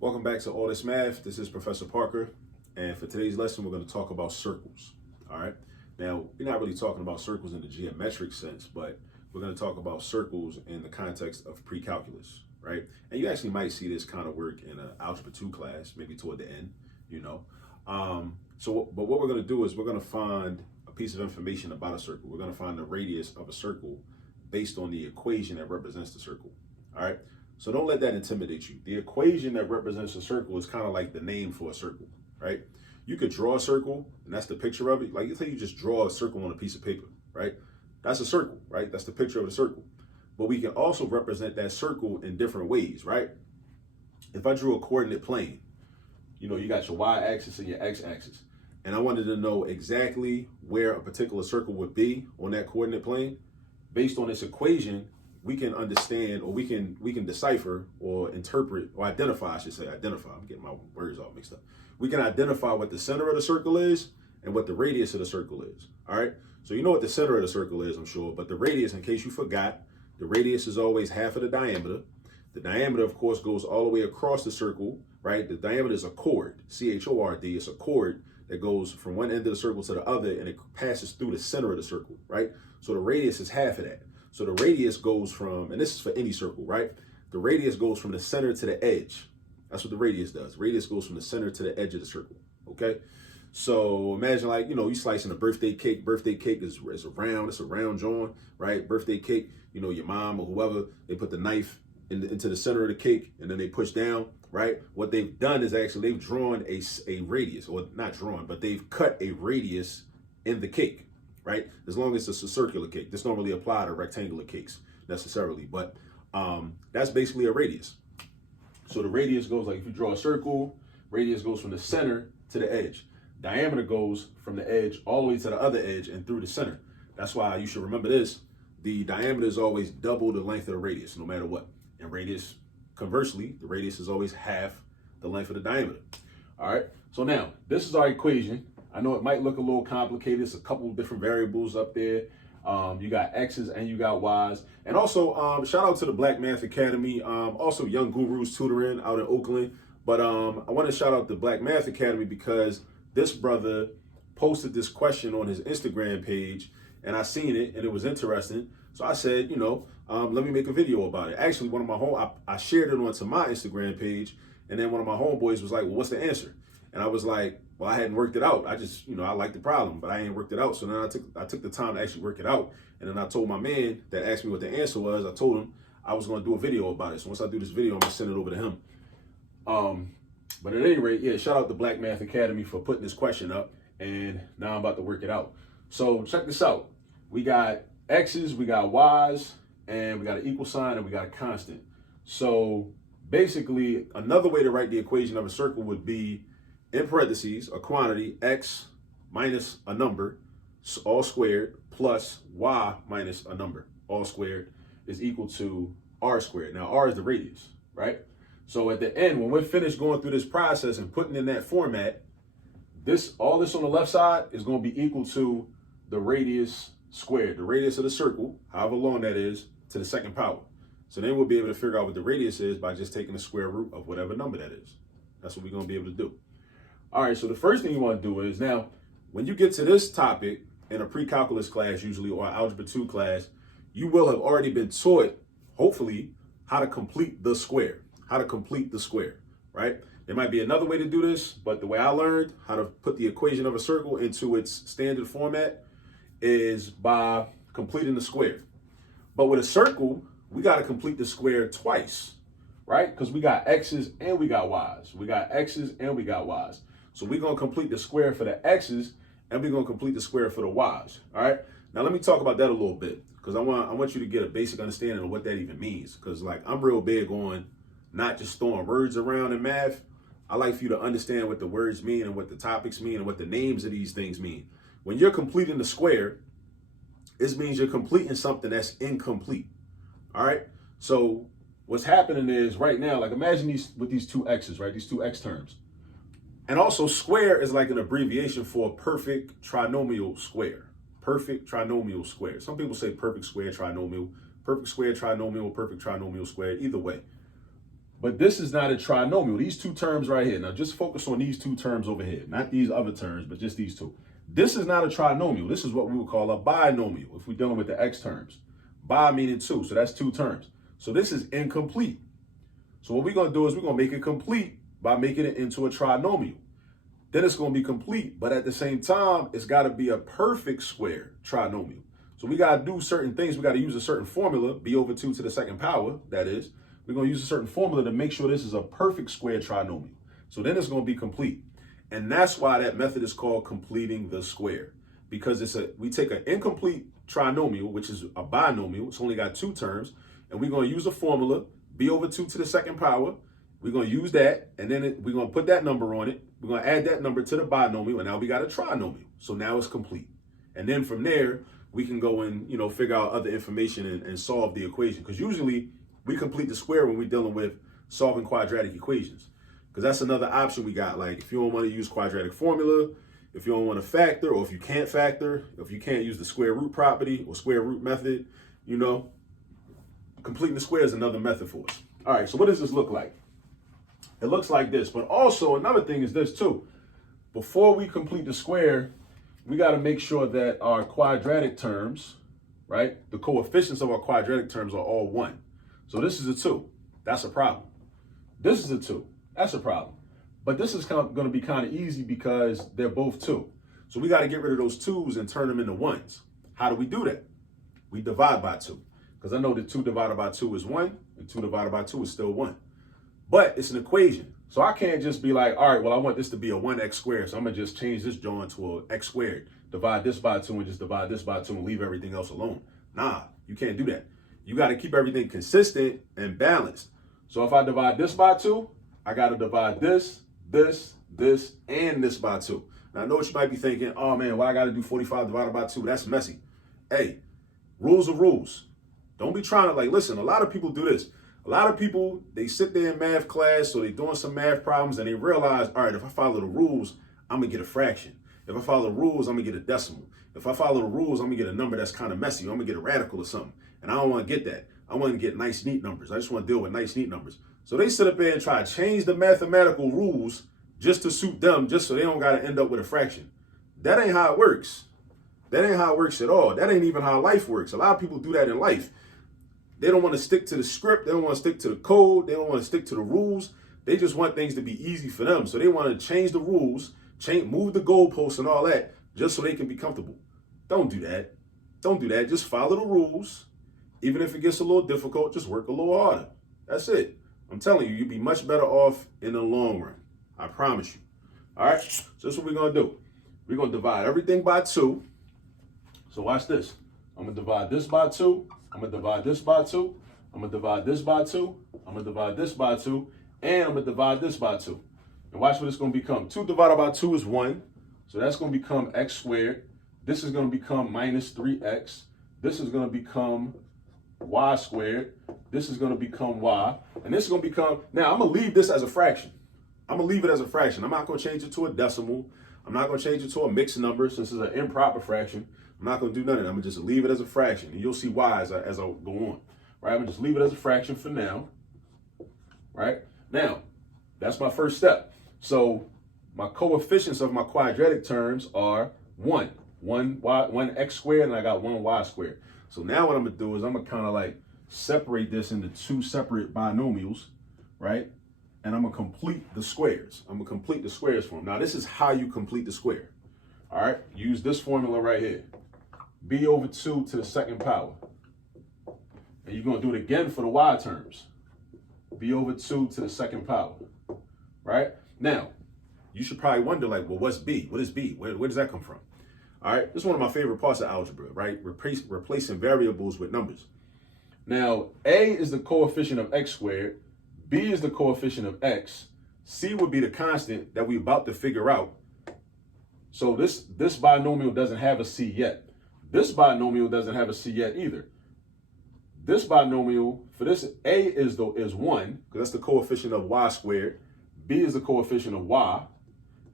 Welcome back to All This Math. This is Professor Parker, and for today's lesson, we're going to talk about circles. All right. Now, we're not really talking about circles in the geometric sense, but we're going to talk about circles in the context of pre-calculus, right? And you actually might see this kind of work in an Algebra 2 class, maybe toward the end, But what we're going to do is we're going to find a piece of information about a circle. We're going to find the radius of a circle based on the equation that represents the circle. All right. So don't let that intimidate you. The equation that represents a circle is kind of like the name for a circle, right? You could draw a circle, and that's the picture of it. Like you think you just draw a circle on a piece of paper, right? That's a circle, right? That's the picture of the circle. But we can also represent that circle in different ways, right? If I drew a coordinate plane, you got your y-axis and your x-axis, and I wanted to know exactly where a particular circle would be on that coordinate plane. Based on this equation, we can understand, or we can decipher or interpret or identify, I should say, identify. I'm getting my words all mixed up. We can identify what the center of the circle is and what the radius of the circle is. All right. So you know what the center of the circle is, I'm sure, but the radius, in case you forgot, the radius is always half of the diameter. The diameter, of course, goes all the way across the circle, right? The diameter is a chord, C-H-O-R-D. It's a chord that goes from one end of the circle to the other, and it passes through the center of the circle, right? So the radius is half of that. So the radius goes from, and this is for any circle, right? The radius goes from the center to the edge. That's what the radius does. Radius goes from the center to the edge of the circle, okay? So imagine you slicing a birthday cake. Birthday cake is it's a round joint, right? Birthday cake, your mom or whoever, they put the knife into the center of the cake and then they push down, right? What they've done is actually they've drawn a radius, or not drawn, but they've cut a radius in the cake. Right? As long as it's a circular cake. This don't really apply to rectangular cakes necessarily, but that's basically a radius. So the radius goes, like if you draw a circle, radius goes from the center to the edge. Diameter goes from the edge all the way to the other edge and through the center. That's why you should remember this. The diameter is always double the length of the radius, no matter what. And radius, conversely, the radius is always half the length of the diameter. All right. So now this is our equation. I know it might look a little complicated. It's a couple of different variables up there. You got X's and you got Y's. And also, shout out to the Black Math Academy. Also, Young Gurus tutoring out in Oakland. But I want to shout out the Black Math Academy because this brother posted this question on his Instagram page, and I seen it, and it was interesting. So I said, let me make a video about it. Actually, one of my I shared it onto my Instagram page, and then one of my homeboys was like, well, what's the answer? And I was like, well, I hadn't worked it out. I just, I like the problem, but I ain't worked it out. So then I took the time to actually work it out. And then I told my man that asked me what the answer was. I told him I was going to do a video about it. So once I do this video, I'm going to send it over to him. But at any rate, yeah, shout out to Black Math Academy for putting this question up. And now I'm about to work it out. So check this out. We got X's, we got Y's, and we got an equal sign, and we got a constant. So basically, another way to write the equation of a circle would be, in parentheses, a quantity, x minus a number, all squared, plus y minus a number, all squared, is equal to r squared. Now, r is the radius, right? So at the end, when we're finished going through this process and putting in that format, all this on the left side is going to be equal to the radius squared, the radius of the circle, however long that is, to the second power. So then we'll be able to figure out what the radius is by just taking the square root of whatever number that is. That's what we're going to be able to do. All right, so the first thing you want to do is, now, when you get to this topic in a pre-calculus class usually, or an Algebra 2 class, you will have already been taught, hopefully, how to complete the square, right? There might be another way to do this, but the way I learned how to put the equation of a circle into its standard format is by completing the square. But with a circle, we got to complete the square twice, right? Because we got X's and we got Y's. We got X's and we got Y's. So we're going to complete the square for the X's, and we're going to complete the square for the Y's, all right? Now, let me talk about that a little bit, because I want you to get a basic understanding of what that even means, because, I'm real big on not just throwing words around in math. I like for you to understand what the words mean and what the topics mean and what the names of these things mean. When you're completing the square, this means you're completing something that's incomplete, all right? So what's happening is right now, imagine these two X's, right? These two X terms. And also, square is like an abbreviation for perfect trinomial square. Perfect trinomial square. Some people say perfect square trinomial, perfect square trinomial, perfect trinomial square. Either way, But this is not a trinomial. These two terms right here. Now just focus on these two terms over here. Not these other terms, but just these two. This is not a trinomial. This is what we would call a binomial if we're dealing with the x terms. Bi meaning two, so that's two terms. So this is incomplete. So what we're going to do is we're going to make it complete by making it into a trinomial. Then it's going to be complete, but at the same time, it's got to be a perfect square trinomial. So we got to do certain things. We got to use a certain formula, b over 2 to the second power, that is. We're going to use a certain formula to make sure this is a perfect square trinomial. So then it's going to be complete. And that's why that method is called completing the square. Because we take an incomplete trinomial, which is a binomial. It's only got two terms. And we're going to use a formula, b over 2 to the second power. We're going to use that. And then we're going to put that number on it. We're going to add that number to the binomial. And now we got a trinomial. So now it's complete. And then from there, we can go and, figure out other information and solve the equation. Because usually we complete the square when we're dealing with solving quadratic equations. Because that's another option we got. Like if you don't want to use quadratic formula, if you don't want to factor, or if you can't factor, if you can't use the square root property or square root method, completing the square is another method for us. All right, so what does this look like? It looks like this. But also another thing is this too. Before we complete the square, we got to make sure that our quadratic terms, right, the coefficients of our quadratic terms are all 1. So this is a 2. That's a problem. This is a 2. That's a problem. But this is going to be kind of easy because they're both 2. So we got to get rid of those 2's and turn them into 1's. How do we do that? We divide by 2. Because I know that 2 divided by 2 is 1, and 2 divided by 2 is still 1. But it's an equation. So I can't just be like, all right, well, I want this to be a 1x squared. So I'm going to just change this joint to an x squared. Divide this by 2 and just divide this by 2 and leave everything else alone. Nah, you can't do that. You got to keep everything consistent and balanced. So if I divide this by 2, I got to divide this, and this by 2. Now I know what you might be thinking, oh man, why I got to do 45 divided by 2? That's messy. Hey, rules are rules. Don't be trying to listen, a lot of people do this. A lot of people, they sit there in math class, so they're doing some math problems and they realize, all right, if I follow the rules, I'm going to get a fraction. If I follow the rules, I'm going to get a decimal. If I follow the rules, I'm going to get a number that's kind of messy. I'm going to get a radical or something. And I don't want to get that. I want to get nice, neat numbers. I just want to deal with nice, neat numbers. So they sit up there and try to change the mathematical rules just to suit them, just so they don't got to end up with a fraction. That ain't how it works. That ain't how it works at all. That ain't even how life works. A lot of people do that in life. They don't want to stick to the script. They don't want to stick to the code. They don't want to stick to the rules. They just want things to be easy for them. So they want to change the rules, move the goalposts and all that, just so they can be comfortable. Don't do that. Don't do that. Just follow the rules. Even if it gets a little difficult, just work a little harder. That's it. I'm telling you, you'll be much better off in the long run. I promise you. All right? So this is what we're going to do. We're going to divide everything by 2. So watch this. I'm going to divide this by 2. I'm going to divide this by 2. I'm going to divide this by 2. I'm going to divide this by 2. And I'm going to divide this by 2. And watch what it's going to become. 2 divided by 2 is 1. So that's going to become x squared. This is going to become minus 3x. This is going to become y squared. This is going to become y. And this is going to become, now I'm going to leave this as a fraction. I'm going to leave it as a fraction. I'm not going to change it to a decimal. I'm not going to change it to a mixed number since it's an improper fraction. I'm not going to do none of that. I'm going to just leave it as a fraction. And you'll see why as I go on. Right? I'm going to just leave it as a fraction for now. Right? Now, that's my first step. So my coefficients of my quadratic terms are 1. 1 x squared, and I got 1 y squared. So now what I'm going to do is I'm going to kind of separate this into 2 separate binomials, right? And I'm going to complete the squares. I'm going to complete the squares for them. Now, this is how you complete the square. All right? Use this formula right here. B over 2 to the second power. And you're going to do it again for the y terms. B over 2 to the second power. Right? Now, you should probably wonder, well, what's B? What is B? Where does that come from? All right? This is one of my favorite parts of algebra, right? Replacing variables with numbers. Now, A is the coefficient of x squared. B is the coefficient of x. C would be the constant that we're about to figure out. So this binomial doesn't have a C yet. This binomial doesn't have a C yet either. This binomial, for this, A is 1, because that's the coefficient of y squared. B is the coefficient of y.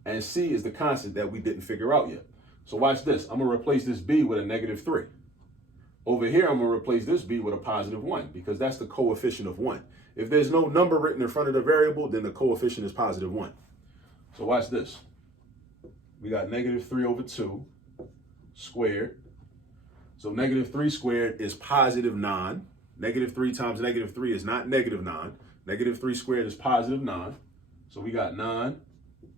And C is the constant that we didn't figure out yet. So watch this. I'm going to replace this B with a -3. Over here, I'm going to replace this b with a positive 1 because that's the coefficient of 1. If there's no number written in front of the variable, then the coefficient is positive 1. So watch this. We got negative 3 over 2 squared. So negative 3 squared is positive 9. Negative 3 times negative 3 is not negative 9. Negative 3 squared is positive 9. So we got 9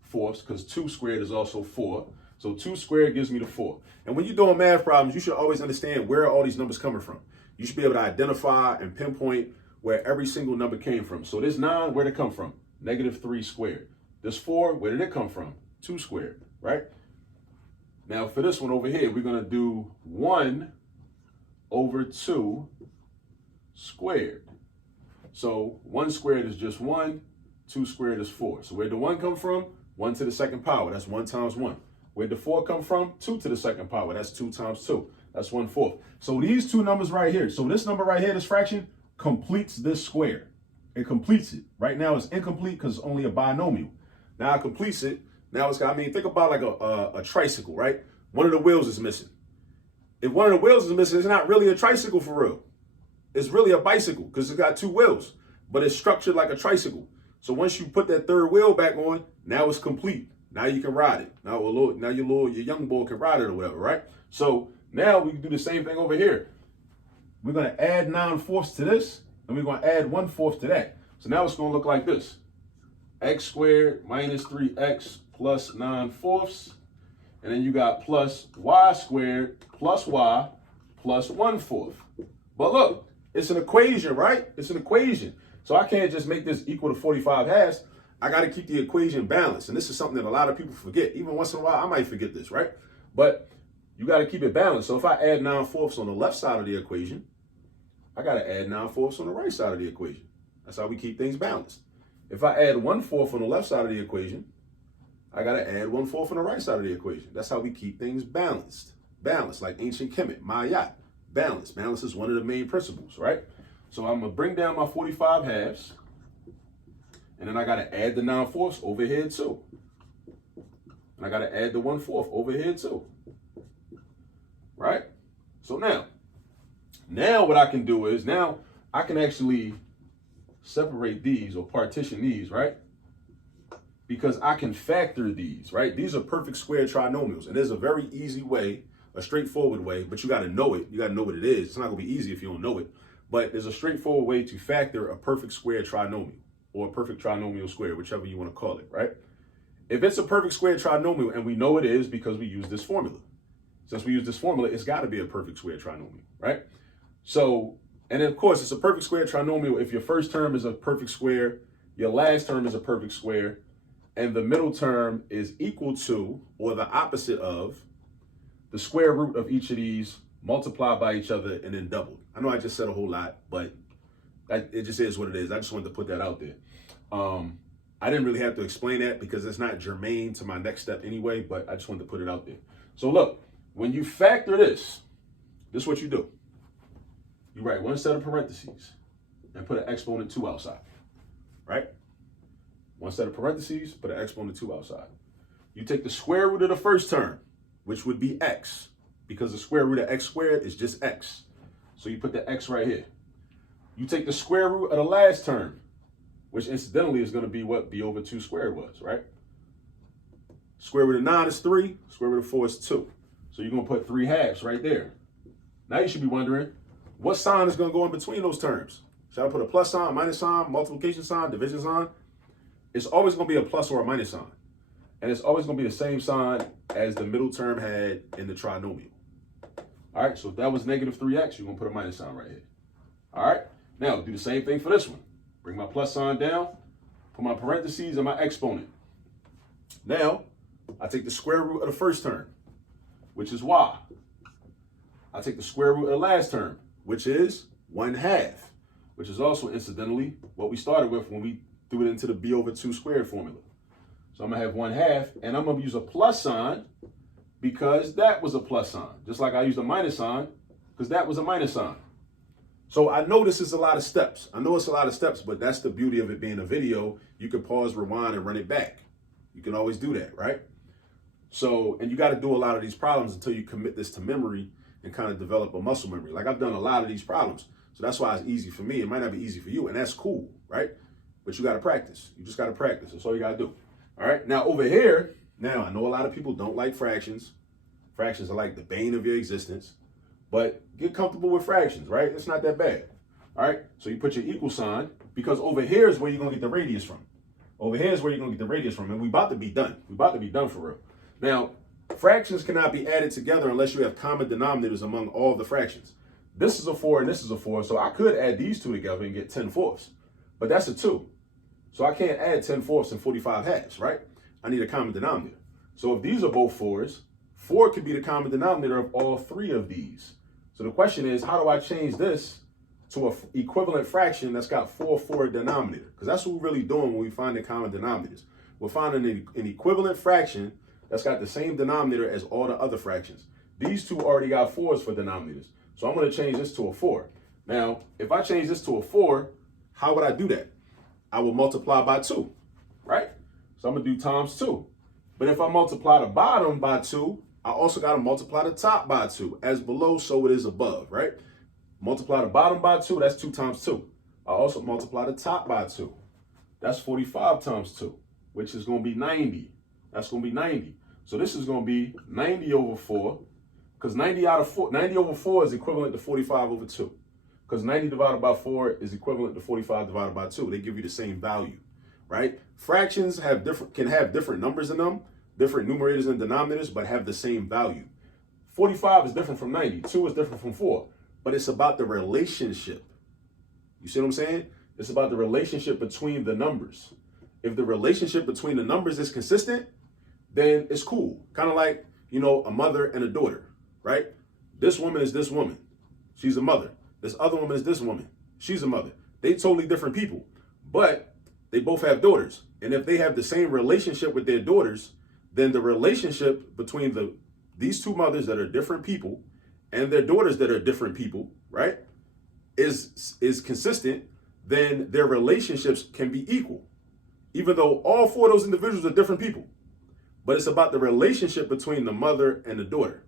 fourths because 2 squared is also 4. So 2 squared gives me the 4. And when you're doing math problems, you should always understand where are all these numbers coming from. You should be able to identify and pinpoint where every single number came from. So this 9, where did it come from? Negative 3 squared. This 4, where did it come from? 2 squared, right? Now for this one over here, we're going to do 1 over 2 squared. So 1 squared is just 1, 2 squared is 4. So where'd the 1 come from? 1 to the second power, that's 1 times 1. Where'd the 4 come from? 2 to the second power, that's 2 times 2. That's 1/4. So these two numbers right here, so this number right here, this fraction, completes this square. It completes it. Right now it's incomplete because it's only a binomial. Now it completes it. Now it's got, think about like a tricycle, right? One of the wheels is missing. If one of the wheels is missing, it's not really a tricycle for real. It's really a bicycle because it's got 2 wheels, but it's structured like a tricycle. So once you put that third wheel back on, now it's complete. Now you can ride it. Now your young boy can ride it or whatever, right? So now we can do the same thing over here. We're going to add 9/4 to this, and we're going to add 1/4 to that. So now it's going to look like this. X squared minus 3x plus 9/4. And then you got plus y squared plus y plus 1/4. But look, it's an equation, right? It's an equation. So I can't just make this equal to 45/2. I got to keep the equation balanced. And this is something that a lot of people forget. Even once in a while, I might forget this, right? But you got to keep it balanced. So if I add 9/4 on the left side of the equation, I got to add 9/4 on the right side of the equation. That's how we keep things balanced. If I add 1/4 on the left side of the equation, I got to add 1/4 on the right side of the equation. That's how we keep things balanced. Balanced, like ancient Kemet, Ma'at. Balance. Balance is one of the main principles, right? So I'm going to bring down my 45/2. And then I got to add the 9/4 over here too. And I got to add the 1/4 over here too. Right? So now what I can do is now I can actually separate these or partition these, right? Because I can factor these, right? These are perfect square trinomials. And there's a very easy way, a straightforward way, but you got to know it. You got to know what it is. It's not going to be easy if you don't know it. But there's a straightforward way to factor a perfect square trinomial or a perfect trinomial square, whichever you want to call it, right? If it's a perfect square trinomial, and we know it is because we use this formula. Since we use this formula, it's got to be a perfect square trinomial, right? So, and of course, it's a perfect square trinomial if your first term is a perfect square, your last term is a perfect square, and the middle term is equal to or the opposite of the square root of each of these multiplied by each other and then doubled. I know I just said a whole lot, but it just is what it is. I just wanted to put that out there. I didn't really have to explain that because it's not germane to my next step anyway, but I just wanted to put it out there. So look, when you factor this is what you do. You write one set of parentheses and put an exponent 2 outside, right? One set of parentheses, put an exponent 2 outside. You take the square root of the first term, which would be x, because the square root of x squared is just x. So you put the x right here. You take the square root of the last term, which incidentally is going to be what b over 2 squared was, right? Square root of 9 is 3, square root of 4 is 2. So you're going to put 3/2 right there. Now you should be wondering, what sign is going to go in between those terms? Should I put a plus sign, minus sign, multiplication sign, division sign? It's always going to be a plus or a minus sign. And it's always going to be the same sign as the middle term had in the trinomial. All right, so if that was negative 3x, you're going to put a minus sign right here. All right, now do the same thing for this one. Bring my plus sign down, put my parentheses and my exponent. Now, I take the square root of the first term, which is y. I take the square root of the last term, which is 1/2, which is also incidentally what we started with when we threw it into the b over 2 squared formula. So I'm going to have 1/2, and I'm going to use a plus sign because that was a plus sign. Just like I used a minus sign because that was a minus sign. So I know this is a lot of steps. I know it's a lot of steps, but that's the beauty of it being a video. You can pause, rewind, and run it back. You can always do that, right? So, and you got to do a lot of these problems until you commit this to memory. and kind of develop a muscle memory. Like I've done a lot of these problems. So that's why it's easy for me. It might not be easy for you, and that's cool, right? But you got to practice. You just got to practice. That's all you got to do. All right. Now over here, now I know a lot of people don't like fractions. Fractions are like the bane of your existence, but get comfortable with fractions, right? It's not that bad. All right. So you put your equal sign, because over here is where you're going to get the radius from. Over here is where you're going to get the radius from. And we're about to be done. We're about to be done for real. Now, fractions cannot be added together unless you have common denominators among all the fractions. This is a 4 and this is a 4. So I could add these two together and get 10/4. But that's a 2. So I can't add 10/4 and 45 halves, right? I need a common denominator. So if these are both 4s, 4 could be the common denominator of all 3 of these. So the question is, how do I change this to an equivalent fraction that's got 4 denominator? Because that's what we're really doing when we find the common denominators. We're finding an equivalent fraction that's got the same denominator as all the other fractions. These two already got 4s for denominators. So I'm going to change this to a 4. Now, if I change this to a 4, how would I do that? I will multiply by 2, right? So I'm going to do times 2. But if I multiply the bottom by 2, I also got to multiply the top by 2. As below, so it is above, right? Multiply the bottom by 2, that's 2 times 2. I also multiply the top by 2. That's 45 times 2, which is going to be 90. That's going to be 90. So this is going to be 90 over 4, because 90 over 4 is equivalent to 45 over 2. Because 90 divided by 4 is equivalent to 45 divided by 2. They give you the same value, right? Fractions can have different numbers in them, different numerators and denominators, but have the same value. 45 is different from 90. 2 is different from 4. But it's about the relationship. You see what I'm saying? It's about the relationship between the numbers. If the relationship between the numbers is consistent, then it's cool. Kind of like, you know, a mother and a daughter, right? This woman is this woman. She's a mother. This other woman is this woman. She's a mother. They totally different people, but they both have daughters. And if they have the same relationship with their daughters, then the relationship between these two mothers that are different people and their daughters that are different people, right, is consistent, then their relationships can be equal, even though all 4 of those individuals are different people. But it's about the relationship between the mother and the daughter,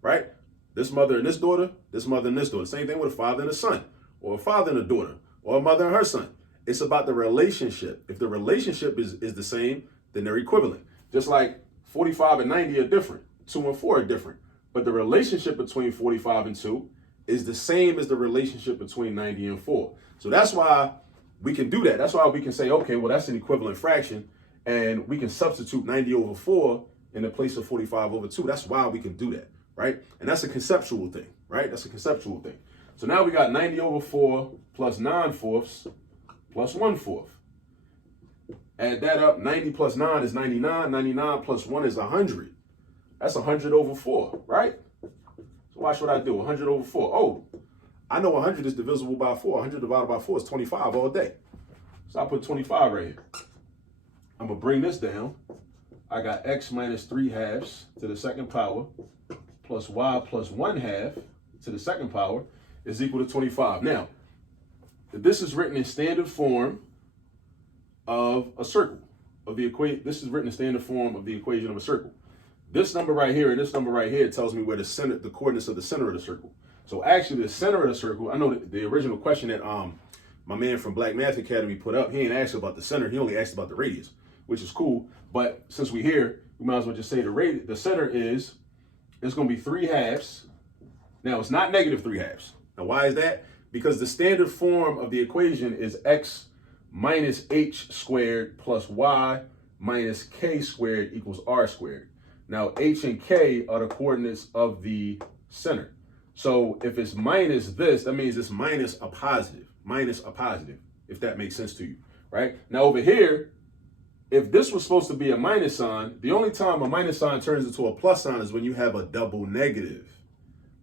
right? This mother and this daughter, this mother and this daughter. Same thing with a father and a son, or a father and a daughter, or a mother and her son. It's about the relationship. If the relationship is the same, then they're equivalent. Just like 45 and 90 are different. 2 and 4 are different. But the relationship between 45 and 2 is the same as the relationship between 90 and 4. So that's why we can do that. That's why we can say, okay, well, that's an equivalent fraction, and we can substitute 90 over 4 in the place of 45 over 2. That's why we can do that, right? And that's a conceptual thing, right? That's a conceptual thing. So now we got 90 over 4 plus 9/4 plus 1/4. Add that up. 90 plus 9 is 99. 99 plus 1 is 100. That's 100 over 4, right? So watch what I do. 100 over 4. Oh, I know 100 is divisible by 4. 100 divided by 4 is 25 all day. So I put 25 right here. I'm going to bring this down. I got x minus 3/2 to the second power plus y plus 1/2 to the second power is equal to 25. Now, this is written in standard form of a circle of the equation. This is written in standard form of the equation of a circle. This number right here and this number right here tells me where the coordinates of the center of the circle. So actually the center of the circle, I know the original question that my man from Black Math Academy put up, he ain't asked about the center, he only asked about the radius, which is cool. But since we're here, we might as well just say the center is, it's going to be 3/2. Now it's not negative 3/2. Now why is that? Because the standard form of the equation is x minus h squared plus y minus k squared equals r squared. Now h and k are the coordinates of the center. So if it's minus this, that means it's minus a positive, if that makes sense to you, right? Now over here, if this was supposed to be a minus sign, the only time a minus sign turns into a plus sign is when you have a double negative,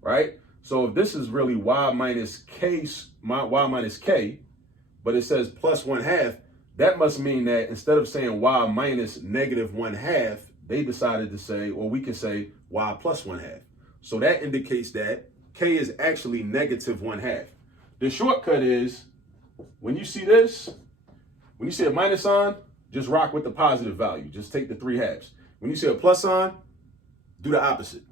right? So if this is really y minus k, but it says plus 1/2, that must mean that instead of saying y minus negative 1/2, they decided to say, or we can say y plus 1/2. So that indicates that k is actually negative 1/2. The shortcut is, when you see this, when you see a minus sign, just rock with the positive value. Just take the 3/2. When you see a plus sign, do the opposite.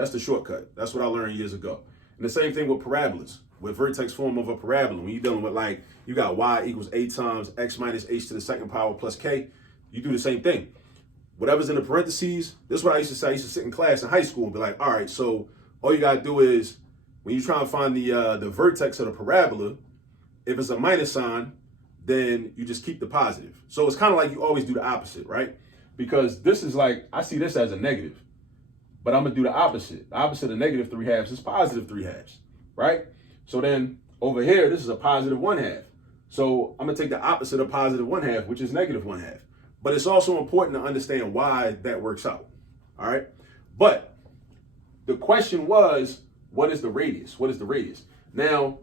That's the shortcut. That's what I learned years ago. And the same thing with parabolas, with vertex form of a parabola. When you're dealing with like, you got y equals a times x minus h to the second power plus k, you do the same thing. Whatever's in the parentheses, this is what I used to say. I used to sit in class in high school and be like, all right, so all you gotta do is, when you try to find the vertex of the parabola, if it's a minus sign, then you just keep the positive. So it's kind of like you always do the opposite, right? Because this is like, I see this as a negative, but I'm gonna do the opposite. The opposite of negative 3/2 is positive 3/2, right? So then over here, this is a positive 1/2. So I'm gonna take the opposite of positive 1/2, which is negative 1/2. But it's also important to understand why that works out, all right? But the question was, what is the radius? What is the radius? Now,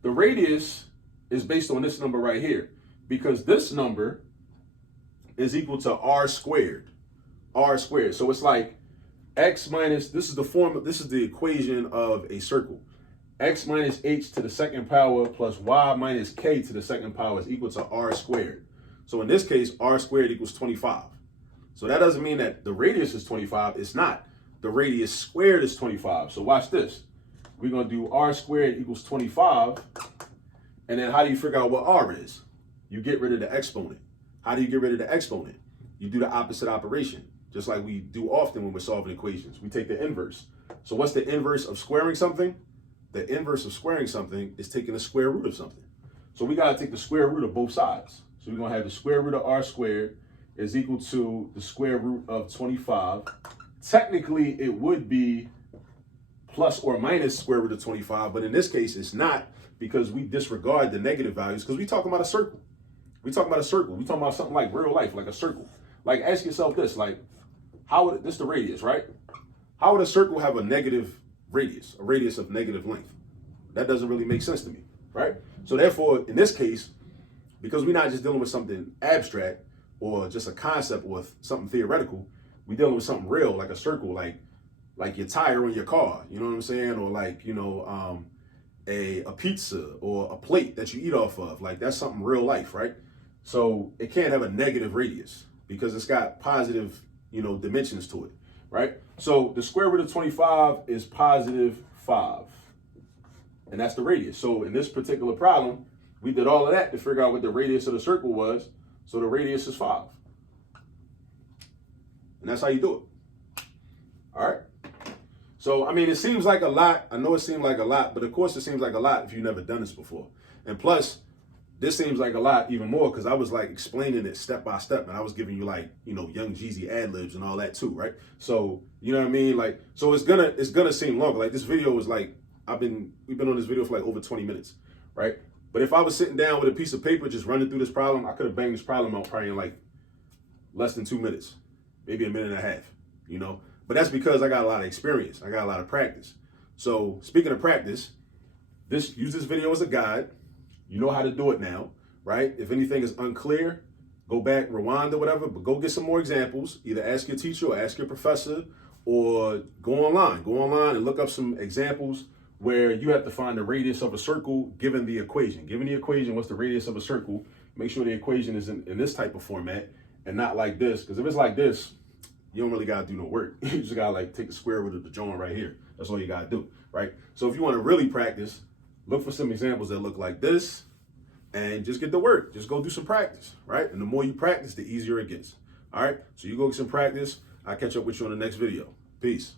the radius is based on this number right here, because this number is equal to r squared. R squared. So it's like x minus, this is the equation of a circle. X minus h to the second power plus y minus k to the second power is equal to r squared. So in this case, r squared equals 25. So that doesn't mean that the radius is 25. It's not. The radius squared is 25. So watch this. We're going to do r squared equals 25. And then how do you figure out what r is? You get rid of the exponent. How do you get rid of the exponent? You do the opposite operation, just like we do often when we're solving equations. We take the inverse. So what's the inverse of squaring something? The inverse of squaring something is taking the square root of something. So we got to take the square root of both sides. So we're going to have the square root of r squared is equal to the square root of 25. Technically, it would be plus or minus square root of 25, but in this case, it's not, because we disregard the negative values, because we're talking about a circle. We're talking about a circle. We're talking about something like real life, like a circle. Like, ask yourself this, like, how would, this is the radius, right? How would a circle have a negative radius, a radius of negative length? That doesn't really make sense to me, right? So therefore, in this case, because we're not just dealing with something abstract or just a concept or something theoretical, we're dealing with something real, like a circle, like your tire on your car, you know what I'm saying? Or like, you know, a pizza or a plate that you eat off of. Like, that's something real life, right? So it can't have a negative radius because it's got positive, you know, dimensions to it, right? So the square root of 25 is positive 5. And that's the radius. So in this particular problem, we did all of that to figure out what the radius of the circle was. So the radius is 5. And that's how you do it. All right. So, I mean, it seems like a lot. I know it seemed like a lot, but of course it seems like a lot if you've never done this before. And plus, this seems like a lot even more because I was like explaining it step by step, and I was giving you like, you know, Young Jeezy ad-libs and all that too, right? So, you know what I mean? Like, so it's gonna seem longer. Like, this video was like, we've been on this video for like over 20 minutes, right? But if I was sitting down with a piece of paper just running through this problem, I could have banged this problem out probably in like less than 2 minutes, maybe a minute and a half, you know? But that's because I got a lot of experience. I got a lot of practice. So speaking of practice, use this video as a guide. You know how to do it now, right? If anything is unclear, go back, rewind or whatever, but go get some more examples. Either ask your teacher or ask your professor, or go online. Go online and look up some examples where you have to find the radius of a circle given the equation. Given the equation, what's the radius of a circle? Make sure the equation is in this type of format and not like this. Because if it's like this, you don't really got to do no work. You just got to like take the square root of the joint right here. That's all you got to do, right? So if you want to really practice, look for some examples that look like this and just get to work. Just go do some practice, right? And the more you practice, the easier it gets. All right? So you go get some practice. I'll catch up with you on the next video. Peace.